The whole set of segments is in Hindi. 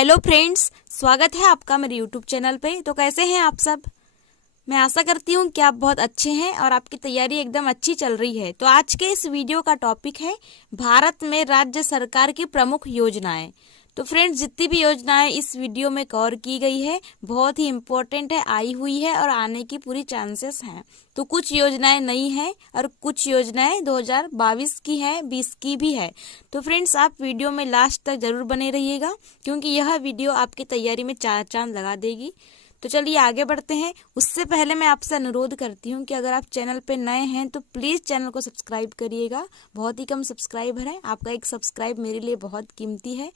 हेलो फ्रेंड्स, स्वागत है आपका मेरे यूट्यूब चैनल पे। तो कैसे हैं आप सब? मैं आशा करती हूँ कि आप बहुत अच्छे हैं और आपकी तैयारी एकदम अच्छी चल रही है। तो आज के इस वीडियो का टॉपिक है भारत में राज्य सरकार की प्रमुख योजनाएं। तो फ्रेंड्स, जितनी भी योजनाएं इस वीडियो में कवर की गई है बहुत ही इम्पोर्टेंट है, आई हुई है और आने की पूरी चांसेस हैं। तो कुछ योजनाएं नई हैं और कुछ योजनाएं 2022 की है, 20 की भी है। तो फ्रेंड्स, आप वीडियो में लास्ट तक जरूर बने रहिएगा क्योंकि यह वीडियो आपकी तैयारी में चार चांद लगा देगी। तो चलिए आगे बढ़ते हैं। उससे पहले मैं आपसे अनुरोध करती हूँ कि अगर आप चैनल पे नए हैं तो प्लीज़ चैनल को सब्सक्राइब करिएगा। बहुत ही कम सब्सक्राइबर है, आपका एक सब्सक्राइब मेरे लिए बहुत कीमती है।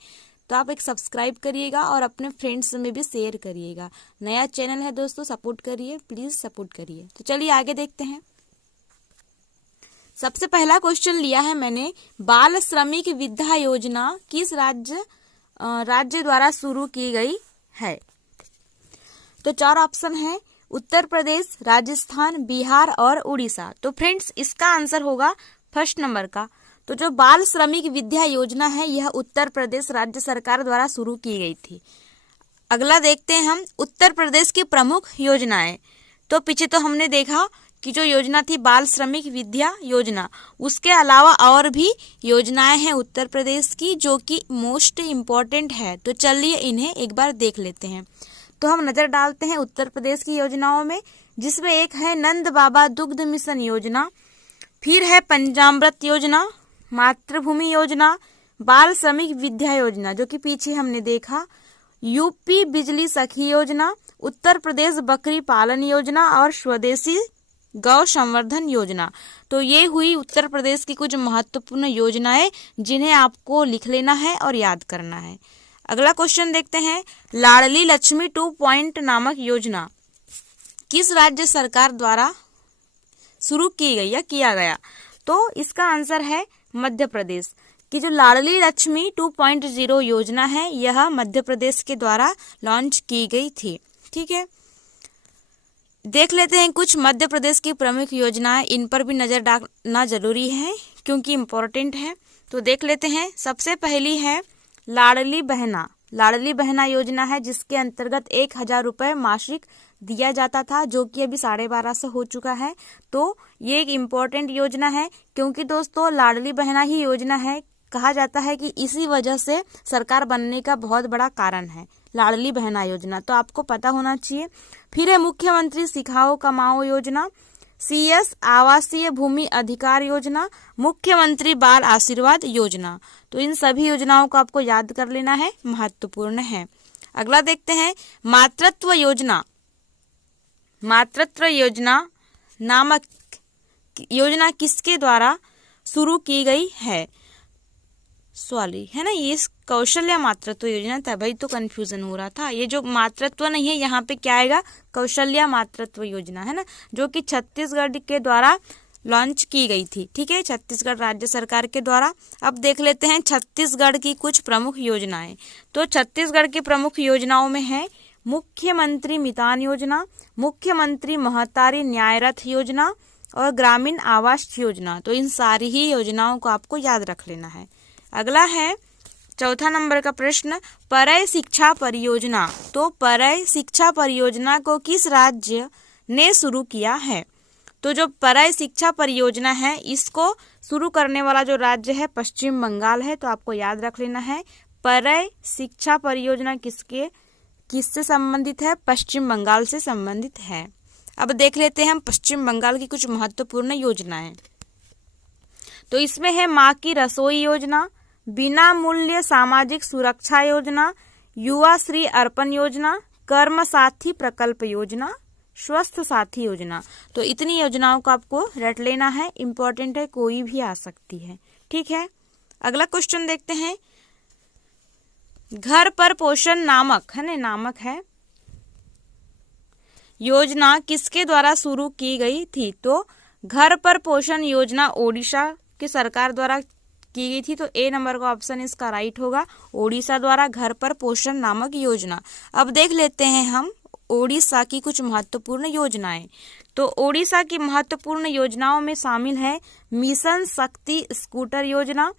तो आप एक सब्सक्राइब करिएगा और अपने फ्रेंड्स में भी शेयर करिएगा। नया चैनल है दोस्तों, सपोर्ट करिए, प्लीज़ सपोर्ट करिए। तो चलिए आगे देखते हैं। सबसे पहला क्वेश्चन लिया है मैंने, बाल श्रमिक विद्या योजना किस राज्य द्वारा शुरू की गई है? तो चार ऑप्शन है, उत्तर प्रदेश, राजस्थान, बिहार और उड़ीसा। तो फ्रेंड्स, इसका आंसर होगा फर्स्ट नंबर का। तो जो बाल श्रमिक विद्या योजना है यह उत्तर प्रदेश राज्य सरकार द्वारा शुरू की गई थी। अगला देखते हैं हम, उत्तर प्रदेश की प्रमुख योजनाएं। तो पीछे तो हमने देखा कि जो योजना थी बाल श्रमिक विद्या योजना, उसके अलावा और भी योजनाएं हैं उत्तर प्रदेश की जो कि मोस्ट इम्पॉर्टेंट है। तो चलिए इन्हें एक बार देख लेते हैं। तो हम नजर डालते हैं उत्तर प्रदेश की योजनाओं में, जिसमें एक है नंद बाबा दुग्ध मिशन योजना, फिर है पंचामृत योजना, मातृभूमि योजना, बाल श्रमिक विद्या योजना जो कि पीछे हमने देखा, यूपी बिजली सखी योजना, उत्तर प्रदेश बकरी पालन योजना और स्वदेशी गौ संवर्धन योजना। तो ये हुई उत्तर प्रदेश की कुछ महत्वपूर्ण योजनाएं जिन्हें आपको लिख लेना है और याद करना है। अगला क्वेश्चन देखते हैं, लाडली लक्ष्मी 2 नामक योजना किस राज्य सरकार द्वारा शुरू की गई या किया गया? तो इसका आंसर है मध्य प्रदेश की। जो लाडली लक्ष्मी 2.0 योजना है यह मध्य प्रदेश के द्वारा लॉन्च की गई थी। ठीक है, देख लेते हैं कुछ मध्य प्रदेश की प्रमुख योजनाएं, इन पर भी नजर डालना जरूरी है क्योंकि इम्पोर्टेंट है। तो देख लेते हैं। सबसे पहली है लाडली बहना। लाडली बहना योजना है जिसके अंतर्गत 1,000 रुपये मासिक दिया जाता था, जो कि अभी 1250 हो चुका है। तो ये एक इम्पोर्टेंट योजना है क्योंकि दोस्तों लाडली बहना ही योजना है, कहा जाता है कि इसी वजह से सरकार बनने का बहुत बड़ा कारण है लाडली बहना योजना। तो आपको पता होना चाहिए। फिर है मुख्यमंत्री सिखाओ कमाओ योजना, CS आवासीय भूमि अधिकार योजना, मुख्यमंत्री बाल आशीर्वाद योजना। तो इन सभी योजनाओं को आपको याद कर लेना है, महत्वपूर्ण है। अगला देखते हैं, मातृत्व योजना। मातृत्व योजना नामक योजना किसके द्वारा शुरू की गई है? सॉरी, है ना, ये कौशल्या मातृत्व योजना था भाई, तो कंफ्यूजन हो रहा था। ये जो मातृत्व नहीं है यहाँ पे क्या आएगा, कौशल्या मातृत्व योजना है ना, जो कि छत्तीसगढ़ के द्वारा लॉन्च की गई थी। ठीक है, छत्तीसगढ़ राज्य सरकार के द्वारा। अब देख लेते हैं छत्तीसगढ़ की कुछ प्रमुख योजनाएं। तो छत्तीसगढ़ की प्रमुख योजनाओं में है मुख्यमंत्री मितान योजना, मुख्यमंत्री महतारी न्याय रथ योजना और ग्रामीण आवास योजना। तो इन सारी ही योजनाओं को आपको याद रख लेना है। अगला है चौथा नंबर का प्रश्न, परय शिक्षा परियोजना। तो परय शिक्षा परियोजना को किस राज्य ने शुरू किया है? तो जो परय शिक्षा परियोजना है इसको शुरू करने वाला जो राज्य है पश्चिम बंगाल है। तो आपको याद रख लेना है, परय शिक्षा परियोजना किससे संबंधित है? पश्चिम बंगाल से संबंधित है। अब देख लेते हैं हम पश्चिम बंगाल की कुछ महत्वपूर्ण योजनाएं। तो इसमें है माँ की रसोई योजना, बिना मूल्य सामाजिक सुरक्षा योजना, युवा श्री अर्पण योजना, कर्म साथी प्रकल्प योजना, स्वस्थ साथी योजना। तो इतनी योजनाओं को आपको रट लेना है, इंपॉर्टेंट है, कोई भी आ सकती है। ठीक है, अगला क्वेश्चन देखते हैं, घर पर पोषण नामक है योजना किसके द्वारा शुरू की गई थी? तो घर पर पोषण योजना ओडिशा की सरकार द्वारा की गई थी। तो ए नंबर का ऑप्शन इसका राइट होगा, ओडिशा द्वारा घर पर पोषण नामक योजना। अब देख लेते हैं हम ओडिशा की कुछ महत्वपूर्ण योजनाएं। तो ओडिशा की महत्वपूर्ण योजनाओं में शामिल है मिशन शक्ति स्कूटर योजना,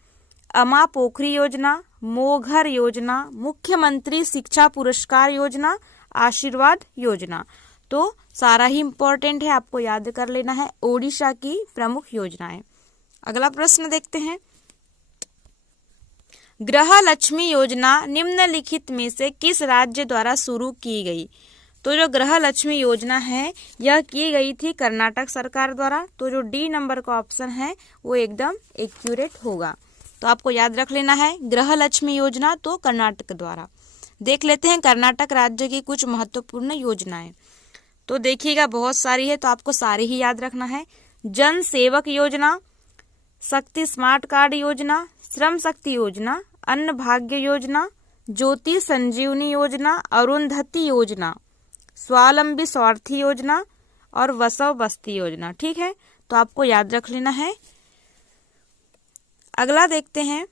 अमा पोखरी योजना, मोघर योजना, मुख्यमंत्री शिक्षा पुरस्कार योजना, आशीर्वाद योजना। तो सारा ही इंपॉर्टेंट है, आपको याद कर लेना है ओडिशा की प्रमुख योजनाएं। अगला प्रश्न देखते हैं, गृह लक्ष्मी योजना निम्नलिखित में से किस राज्य द्वारा शुरू की गई? तो जो गृह लक्ष्मी योजना है यह की गई थी कर्नाटक सरकार द्वारा। तो जो डी नंबर का ऑप्शन है वो एकदम एक्यूरेट होगा। तो आपको याद रख लेना है गृह लक्ष्मी योजना तो कर्नाटक द्वारा। देख लेते हैं कर्नाटक राज्य की कुछ महत्वपूर्ण योजनाएं। तो देखिएगा बहुत सारी है, तो आपको सारी ही याद रखना है। जन सेवक योजना, शक्ति स्मार्ट कार्ड योजना, श्रम शक्ति योजना, अन्न भाग्य योजना, ज्योति संजीवनी योजना, अरुंधति योजना, स्वावलंबी स्वार्थी योजना और वसव बस्ती योजना। ठीक है, तो आपको याद रख लेना है। अगला देखते हैं,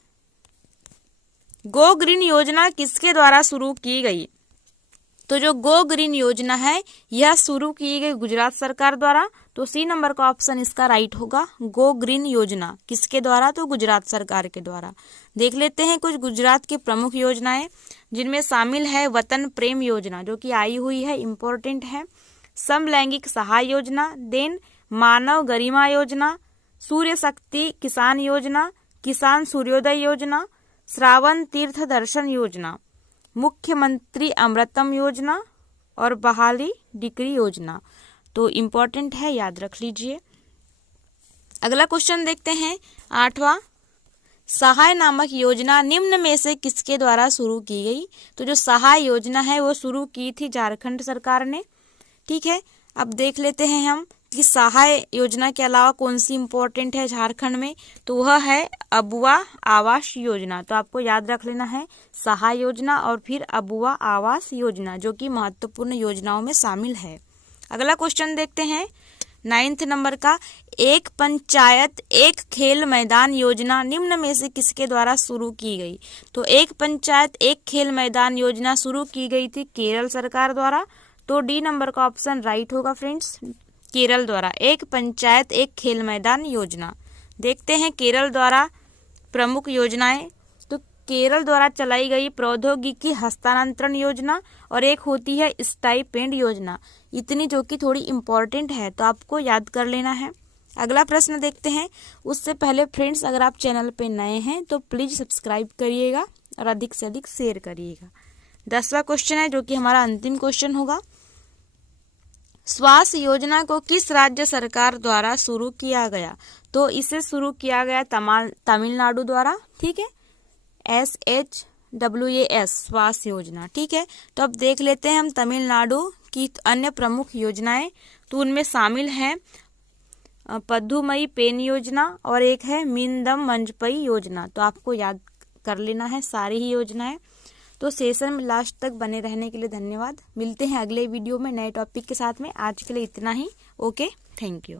गो ग्रीन योजना किसके द्वारा शुरू की गई? तो जो गो ग्रीन योजना है यह शुरू की गई गुजरात सरकार द्वारा। तो सी नंबर का ऑप्शन इसका राइट होगा। गो ग्रीन योजना किसके द्वारा? तो गुजरात सरकार के द्वारा। देख लेते हैं कुछ गुजरात की प्रमुख योजनाएं, जिनमें शामिल है वतन प्रेम योजना जो कि आई हुई है, इम्पोर्टेंट है। समलैंगिक सहाय योजना, देन मानव गरिमा योजना, सूर्य शक्ति किसान योजना, किसान सूर्योदय योजना, श्रावण तीर्थ दर्शन योजना, मुख्यमंत्री अमृतम योजना और बहाली डिक्री योजना। तो इम्पोर्टेंट है, याद रख लीजिए। अगला क्वेश्चन देखते हैं 8वां, सहाय नामक योजना निम्न में से किसके द्वारा शुरू की गई? तो जो सहाय योजना है वो शुरू की थी झारखंड सरकार ने। ठीक है, अब देख लेते हैं हम कि सहाय योजना के अलावा कौन सी इम्पोर्टेंट है झारखंड में। तो वह है अबुआ आवास योजना। तो आपको याद रख लेना है सहाय योजना और फिर अबुआ आवास योजना जो कि महत्वपूर्ण योजनाओं में शामिल है। अगला क्वेश्चन देखते हैं 9th नंबर का, एक पंचायत एक खेल मैदान योजना निम्न में से किसके द्वारा शुरू की गई? तो एक पंचायत एक खेल मैदान योजना शुरू की गई थी केरल सरकार द्वारा। तो डी नंबर का ऑप्शन राइट होगा फ्रेंड्स, केरल द्वारा एक पंचायत एक खेल मैदान योजना। देखते हैं केरल द्वारा प्रमुख योजनाएं। तो केरल द्वारा चलाई गई प्रौद्योगिकी हस्तांतरण योजना और एक होती है स्टाइपेंड योजना। इतनी जो कि थोड़ी इम्पोर्टेंट है, तो आपको याद कर लेना है। अगला प्रश्न देखते हैं। उससे पहले फ्रेंड्स अगर आप चैनल पे नए हैं तो प्लीज सब्सक्राइब करिएगा और अधिक से अधिक शेयर करिएगा। 10वां क्वेश्चन है जो कि हमारा अंतिम क्वेश्चन होगा, स्वास्थ्य योजना को किस राज्य सरकार द्वारा शुरू किया गया? तो इसे शुरू किया गया तमिलनाडु द्वारा। ठीक है, SHWAS स्वास्थ्य योजना। ठीक है, तो अब देख लेते हैं हम तमिलनाडु की अन्य प्रमुख योजनाएं। तो उनमें शामिल है पद्दुमई पेन योजना और एक है मिंदम मंजपई योजना। तो आपको याद कर लेना है सारी ही योजनाएं। तो सेशन में लास्ट तक बने रहने के लिए धन्यवाद। मिलते हैं अगले वीडियो में नए टॉपिक के साथ में। आज के लिए इतना ही। Okay, thank you.